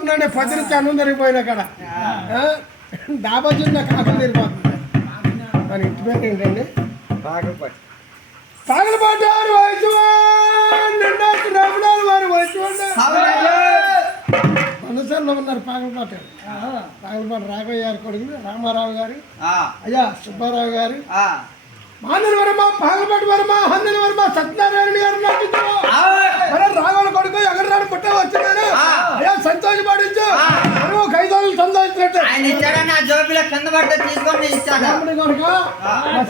తిరిగిపోతుందండి 10 నుంచి అన్నం తిరిగిపోయినా కాడ డాబా చిన్న కాకలు తిరిగిపోతుంది. మన ఇంటి పేరు ఏంటండి? పాగలపాటి వారి వయసు వారి వయసు మనసల్లో ఉన్నారు. పాగలపాటి రాఘవయ్య గారి కొడుకులు రామారావు గారు, అయ్యా సుబ్బారావు గారు, మాందల వర్మ, పాగలపాటి వర్మ, హందల వర్మ, సత్యనారాయణ గారు నటించారు. రాఘవుల కొడుకు ఎక్కడ రాడు పుట్ట వచ్చిందని అయ్యా సంతోషపడించు. మనం 5 రోజులు సంతోషించినట్టు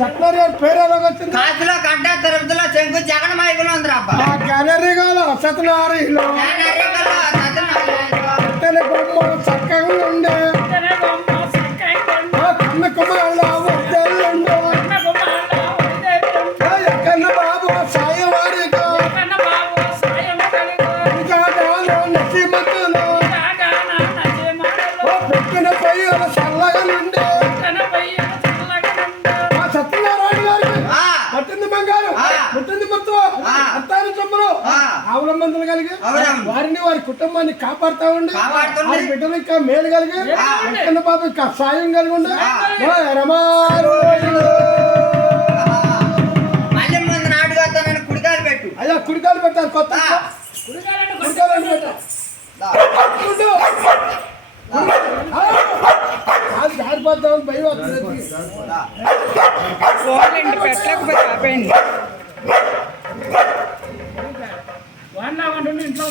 సత్యనారాయణ గారి పేరు ఎలా వచ్చింది? గ్యాలరీ గాలో సత్యనారాయణ బొమ్మ చక్కగా ఉండే కన్న కుమారుల వద్దెల్లుండే ఎక్కన్న బాబు సాయం వారిగా నసీమతులు పెట్టిన పొయ్యలు చల్లగా నుండి సత్యనారాయణ గారికి పట్టింది బంగారు, పుట్టింది గుర్తు, అత్తారు చొప్పులు, ఆవుల మందులు కలిగి వారిని వారి కుటుంబాన్ని కాపాడుతా ఉండి వారి బిడ్డలు ఇంకా మేలు కలిగి ఎక్కన్న బాబు ఇంకా సాయం కలిగి ఉండి అయ్యా కుడికాయలు పెట్టారు. కొత్త కుడికాయలు పెట్టారు. జారిపోతామని భయం వస్తుంది. ఇంట్లో